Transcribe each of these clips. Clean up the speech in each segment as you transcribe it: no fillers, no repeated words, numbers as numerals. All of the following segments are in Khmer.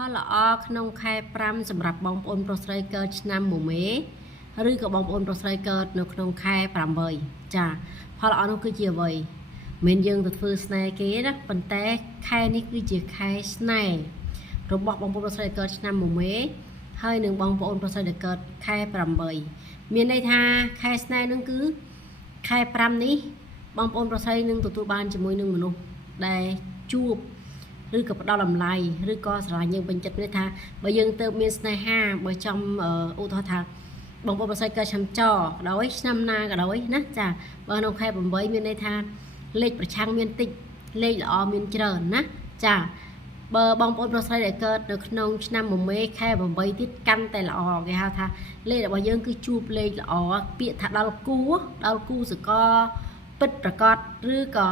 ផលល្អក្នុងខែ5សម្រាប់បងប្អូនប្រុសស្រីកើតឆ្នាំមុំមេឬក៏បងប្អូនប្រុសស្រីកើតនៅក្នុងខែ8ចាផលល្អនោះគឺជាអ្វីមិនយើងទៅធ្វើស្នេហ៍គេណាប៉ុន្តែខែនេះគឺជាខែស្នេហ៍របស់បងប្អូនប្រុសស្រីកើតឆ្នាំមុំមេហើយនឹងបងប្អូនប្រុសស្រីដែលកើតខែ8មានន័យថាខែស្នេហ៍នឹងគឺខែ5នេះបងប្អូនប្រុសស្រីនឹងទទួលបានជាមួយនឹងមនុស្សដែលជួបឬក៏ផ្ដល់តម្លៃឬក៏ស្រឡាញ់យើងពេញចិត្តនេះថាបើយើងទៅមានស្នេហាបើចំឧទាហរណ៍ថាបងប្អូនប្រុសស្រីកើតឆ្នាំចក៏ដោយឆ្នាំណាក៏ដោយណាចាបើក្នុងខែ8មានន័យថាលេខប្រឆាំងមានតិចលេខល្អមានច្រើនណាចាបើបងប្អូនប្រុសស្រីដែលកើតនៅក្នុងឆ្នាំមុំមេខែ8ទៀតកាន់តែល្អគេហៅថាលេខរបស់យើងគឺជួបលេខល្អពាក្យថាដល់គូសកលពិតប្រកបឬក៏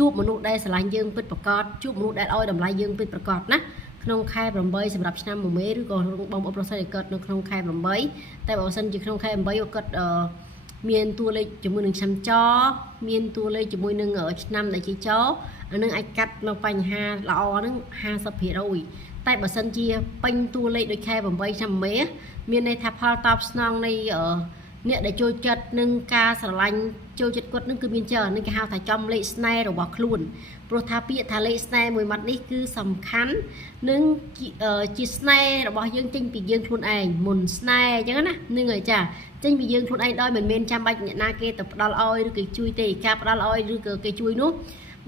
ជួបមនុស្សដែលស្រឡាញ់យើងពិតប្រកបជួបមនុស្សដែលឲ្យតម្លៃយើងពិតប្រកបណាក្នុងខែ8សម្រាប់ឆ្នាំមុំមេឬក៏បងប្អូនប្រុសស្រីដែលកើតនៅក្នុងខែ8តែបើសិនជាក្នុងខែ8គាត់មានតួលេខជាមួយនឹងឆ្នាំចមានតួលេខជាមួយនឹងឆ្នាំដែលជាចអានឹងអាចកាត់នៅបញ្ហាល្អហ្នឹង50%តែបើសិនជាពេញតួលេខដូចខែ8ឆ្នាំមេមានន័យថាផលតបស្នងនៃអ្នកដែលចូលចិត្តនឹងការស្រឡាញ់ចូលចិត្តគាត់នឹងគឺមានច្រើននឹងគេហៅថាចំលេខស្នេហ៍របស់ខ្លួនព្រោះថាពាក្យថាលេខស្នេហ៍មួយម៉ាត់នេះគឺសំខាន់នឹងជាស្នេហ៍របស់យើងចេញពីយើងខ្លួនឯងមុនស្នេហ៍អញ្ចឹងណានឹងហើយចាចេញពីយើងខ្លួនឯងដោយមិនមែនចាំបាច់អ្នកណាគេទៅផ្ដល់ឲ្យឬគេជួយទេការផ្ដល់ឲ្យឬក៏គេជួយនោះ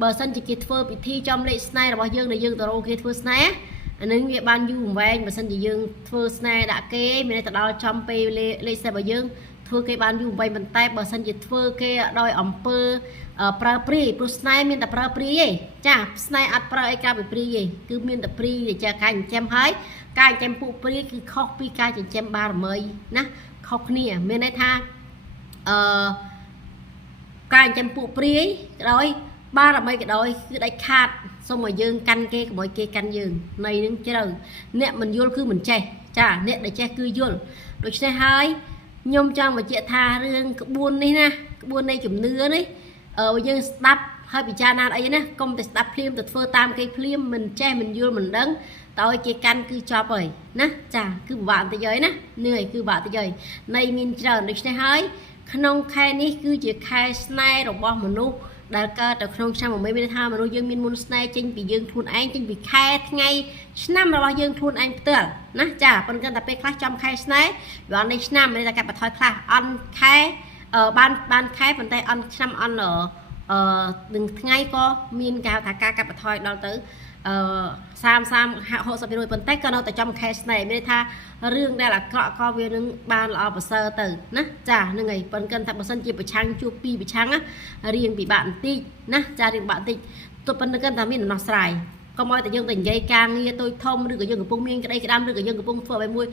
បើសិនជាគេធ្វើពិធីចំលេខស្នេហ៍របស់យើងដែលយើងទៅរកគេធ្វើស្នេហ៍អានឹងវាបានយូរអង្វែងបើសិនជាយើងធ្វើស្នេហ៍ដាក់គេមានតែដល់ចំពេលលេខស្នេហ៍របស់យើងធ្វើគេបានយូរ8ប៉ុន្តែបើសិនជាធ្វើគេដោយអំពើប្រើព្រាយព្រោះស្នេហ៍មានតែប្រើព្រាយទេចាស្នេហ៍អត់ប្រើអីក្រៅពីព្រាយទេគឺមានតែព្រាយដែលចាការចិញ្ចឹមហើយការចិញ្ចឹមពួកព្រាយគឺខុសពីការចិញ្ចឹមបារមីណាខុសគ្នាមានន័យថាការចិញ្ចឹមពួកព្រាយដោយបារមីក៏ដោយគឺដាច់ខាតសូមឲ្យយើងកាន់គេកុំឲ្យគេកាន់យើងនៃនឹងជ្រៅអ្នកមិនយល់គឺមិនចេះចាអ្នកដែលចេះគឺយល់ដូច្នេះហើយខ្ញុំចង់បញ្ជាក់ថារឿងក្បួននេះណាក្បួននៃជំនឿនេះយើងស្ដាប់ហើយពិចារណាអីណាកុំតែស្ដាប់ភ្លាមទៅធ្វើតាមគេភ្លាមមិនចេះមិនយល់មិនដឹងតើឲ្យគេកាន់គឺចប់ហើយណាចាគឺពិបាកបន្តិចហើយណានឿយគឺពិបាកបន្តិចហើយនៃមានច្រើនដូច្នេះហើយក្នុងខែនេះគឺជាខែស្នេហ៍របស់មនុស្សដែលកើតទៅក្នុងឆ្នាំមុំមេមានថាមនុស្សយើងមានមុនស្នេហ៍ចេញពីយើងខ្លួនឯងចេញពីខែថ្ងៃឆ្នាំរបស់យើងខ្លួនឯងផ្ទាល់ណាចាប៉ុន្តែតែពេលខ្លះចំខែស្នេហ៍វាអត់នៃឆ្នាំមានតែកាត់បន្ថយខ្លះអន់ខែបានខែប៉ុន្តែអន់ឆ្នាំអន់នឹងថ្ងៃក៏មានការថាការកាត់បន្ថយដល់ទៅ30-60% ប៉ុន្តែក៏នៅតែចំខែស្នេហ៍មានន័យថារឿងដែលអាក្រក់ក៏វានឹងបានល្អប្រសើរទៅណាចាហ្នឹងហើយប៉ុន្តែថាបើសិនជាប្រឆាំងជួបពីប្រឆាំងរៀងពិបាកបន្តិចណាចារៀងពិបាកបន្តិចទោះប៉ុន្តែថាមានដំណោះស្រាយកុំឲ្យតែយើងទៅនិយាយការងារតូចធំឬក៏យើងកំពុងមានក្តីក្តាមឬក៏យើងកំពុងធ្វើអ្វីមួយ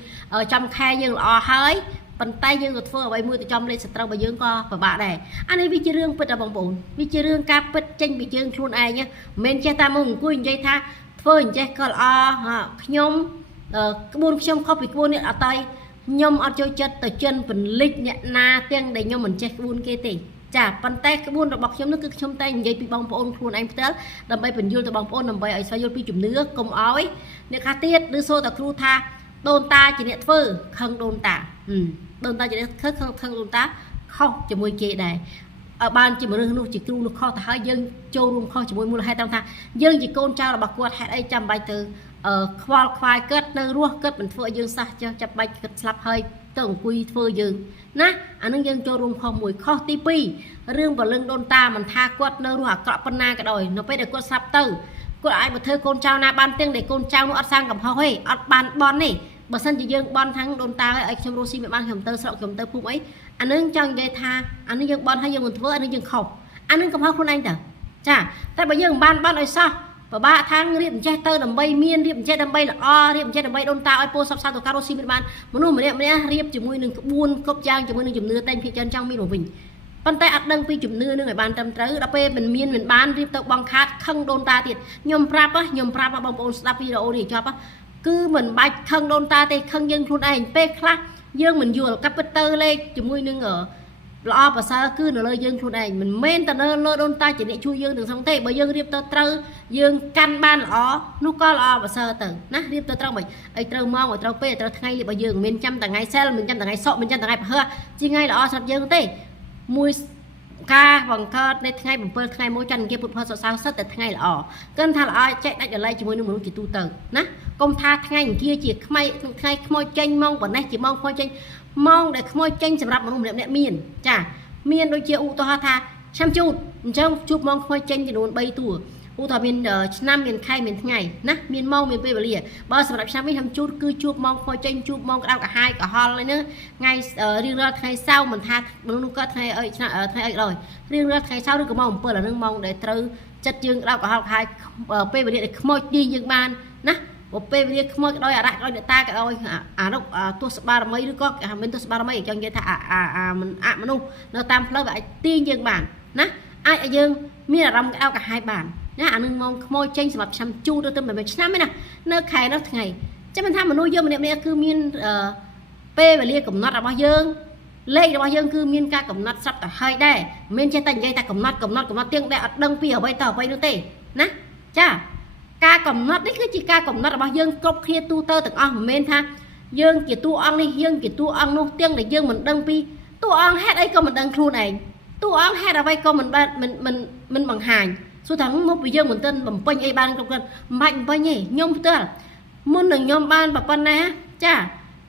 ចំខែយើងល្អហើយប៉ុន្តែយើងក៏ធ្វើអ្វីមួយទៅចំលេខសត្រូវរបស់យើងក៏ពិបាកដែរអានេះវាជារឿងពិតបងប្អូនវាជារឿងការពិតចេញពីយើងខ្លួនឯងមិនមែនចេះតែមកអង្គុយនិយាយថាធ្វើអញ្ចេះក៏ល្អខ្ញុំក្បួនខ្ញុំខុសពីក្បួននេះអត់តៃខ្ញុំអត់ចូលចិត្តទៅចិនពន្លិចអ្នកណាទាំងដែលខ្ញុំមិនចេះក្បួនគេទេចាប៉ុន្តែក្បួនរបស់ខ្ញុំនោះគឺខ្ញុំតែនិយាយពីបងប្អូនខ្លួនឯងផ្ទាល់ដើម្បីបញ្យល់ទៅបងប្អូនដើម្បីឲ្យស្វែងយល់ពីជំនឿកុំឲ្យអ្នកខ្លះទៀតឬសូតែគ្រូថាដូនតាជាអ្នកធ្វើខឹងដូនតាដូនតាជាអ្នកខឹងដូនតាខុសជាមួយគេដែរបានជាមនុស្សនោះជាគ្រូនោះខុសទៅហើយយើងចូលរួមខុសជាមួយមូលហេតុថាយើងជាកូនចៅរបស់គាត់ហេតុអីចាំបាច់ទៅខ្វល់ខ្វាយកើតនៅរស់កើតមិនធ្វើឲ្យយើងសះចេះចាប់បាច់គាត់ស្លាប់ហើយទៅអង្គុយធ្វើយើងណាអានឹងយើងចូលរួមខុសមួយខុសទី2រឿងបលឹងដូនតាមិនថាគាត់នៅរស់អាក្រក់ប៉ុណ្ណាក៏ដោយនៅពេលដែលគាត់ស្លាប់ទៅគាត់អាចមកធ្វើកូនចៅណាបានទាំងដែលកូនចៅនោះអត់សាងកំហុសទេអត់បានបន់ទេបើសិនជាយើងបន់ทั้งដូនតាឲ្យខ្ញុំរស់ស៊ីមិនបានខ្ញុំទៅស្រុកខ្ញុំទៅភូមិអីអានឹងចង់និយាយថាអានឹងយើងបន់ឲ្យយើងមិនធ្វើអានឹងយើងខុសអានឹងកំហុសខ្លួនឯងទៅចាតែបើយើងមិនបានបន់ឲ្យសោះពិបាកថាងរៀបអញ្ចេះទៅដើម្បីមានរៀបអញ្ចេះដើម្បីល្អរៀបអញ្ចេះដើម្បីដូនតាឲ្យពោសពសាទៅការរស់ស៊ីមិនបានមនុស្សម្នាក់រៀបជាមួយនឹងក្បួនគ្រប់យ៉ាងជាមួយនឹងជំនឿតែភាគច្រើនចង់មានមកវិញប៉ុន្តែអត់ដឹងពីជំនឿនឹងឲ្យបានត្រឹមត្រូវដល់ពេលមិនមានមិនបានរៀបទៅបងខាតខឹងដូនតាទៀតខ្ញុំប្រាប់បងប្អូនស្ដាប់វីដេអូនេះចប់គឺមិនបាច់ខឹងដូនតាទេខឹងយើងខ្លួនឯងពេលខ្លះយើងមិនយល់កាប់ពិតទៅលេខជាមួយនឹង ល្អប្រសើរគឺនៅលើយើងខ្លួនឯងមិនមែនតែនៅលើដូនតាជាអ្នកជួយយើងទាំងសងទេបើយើងរៀបទៅត្រូវយើងកាន់បានល្អនោះក៏ល្អប្រសើរទៅណារៀបទៅត្រូវមិនអីត្រូវម៉ោងឲ្យត្រូវពេលត្រូវថ្ងៃរបស់យើងមិនចាំតែថ្ងៃសែលមិនចាំតែថ្ងៃសក់មិនចាំតែថ្ងៃប្រហើជាថ្ងៃល្អសម្រាប់យើងទេមួយការបង្កើតនៅថ្ងៃ7ថ្ងៃមួយច័ន្ទអង្គារពុទ្ធផុសសៅរ៍សិតតែថ្ងៃល្អគិតថាល្អចេះដាច់ដលៃជាមួយនឹងមនុស្សជាទូទៅណាកុំថាថ្ងៃអង្គារជាថ្ងៃខ្មោចចេញម៉ោងប៉ុណ្ណេះជាម៉ោងខ្មោចចេញម៉ោងដែលខ្មោចចេញសម្រាប់មនុស្សម្នាក់មានចាមានដូចជាឧទាហរណ៍ថាឆ្នាំជូតអញ្ចឹងជួបម៉ោងខ្មោចចេញចំនួន3តួឧទាហរណ៍មានឆ្នាំមានខែមានថ្ងៃណាមានម៉ោងមានពេលវេលាបើសម្រាប់ឆ្នាំនេះខ្ញុំជូតគឺជួបម៉ោងខ្មោចចេញជួបម៉ោងក្តៅកាហាយកំហល់ហ្នឹងថ្ងៃរៀងរាល់ថ្ងៃសៅរ៍មិនថាមនុស្សនោះក៏ថ្ងៃអីថ្ងៃអីដល់រៀងរាល់ថ្ងៃសៅរ៍ឬក៏ម៉ោង7អាហ្នឹងម៉ោងដែលត្រូវចិត្តយើងក្តៅកំហល់កាហាយពេលវេលាដែលខ្មោចទីយើងបានណាពេលវេលាខ្មោចដោយអារៈដោយអ្នកតាក៏ដោយអានោះទស្សបារមីឬក៏មានទស្សបារមីចង់និយាយថាមិនមនុស្សនៅតាមផ្លូវវាអាចទាញយើងបានណាអាចឲ្យយើងមានអារម្មណ៍ក្តៅកាហាយបានណាអានឹងម៉ោងខ្មោចចេញសម្រាប់ឆ្នាំជូតទៅមិនមែនឆ្នាំទេណានៅខែនោះថ្ងៃចាំមិនថាមនុស្សយើងម្នាក់ៗគឺមានពេលវេលាកំណត់របស់យើងលេខរបស់យើងគឺមានការកំណត់ស្រាប់តែហើយដែរមិនមែនចេះតែនិយាយតែកំណត់ទៀងតែអត់ដឹងពីអ្វីទៅអ្វីនោះទេណាចាការកំណត់នេះគឺជាការកំណត់របស់យើងគ្រប់គ្នាទូទៅទាំងអស់មិនមែនថាយើងជាតួអង្គនេះយើងជាតួអង្គនោះទាំងដែលយើងមិនដឹងពីតួអង្គហេតុអីក៏មិនដឹងខ្លួនឯងតួអង្គហេតុអ្វីក៏មិនបានមិនបង្ហាញសួរថាមកពីយើងមិនទាន់បំពេញអីបានគ្រប់គ្រាន់មិនបាច់បំពេញទេខ្ញុំផ្ទាល់មុននឹងខ្ញុំបានប៉ុណ្ណាចា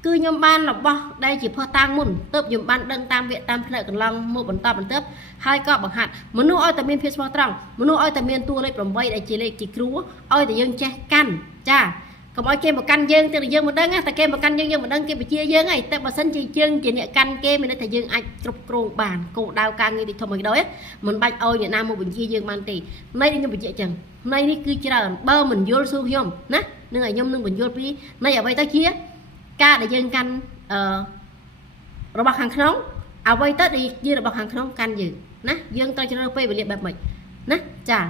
គឺខ្ញុំបានរបស់ដែលជាផុសតាំងមុនទៅខ្ញុំបានដឹងតាមវគ្គតាមផ្នែកកន្លងមកបន្តហើយក៏បង្ហាត់មនុស្សឲ្យតែមានភាពស្មោះត្រង់មនុស្សឲ្យតែមានតួលេខ8ដែលជាលេខជាគ្រូឲ្យតែយើងចេះកាន់ចាកុំឲ្យគេមកកាន់យើងទៅយើងមិនដឹងតែគេមកកាន់យើងមិនដឹងគេបញ្ជាយើងហើយតែបើសិនជាយើងជាអ្នកកាន់គេមានន័យថាយើងអាចគ្រប់គ្រងបានគោលដៅការងារទីធំមួយដូចមិនបាច់ឲ្យអ្នកណាមកបញ្ជាយើងបានទេន័យខ្ញុំបញ្ជាក់ចឹងន័យនេះគឺច្រើនបើមិនយល់សួរខ្ញុំណានឹងឲ្យខ្ញុំនឹងបញ្យល់ពីន័យអ្វីទៅជាការដែលយើងកាន់របស់ខាងក្នុងអ្វីទៅដែលជារបស់ខាងក្នុងកាន់យើងណាយើងត្រូវជ្រើសរើសពេលវេលាបែបម៉េចណាចា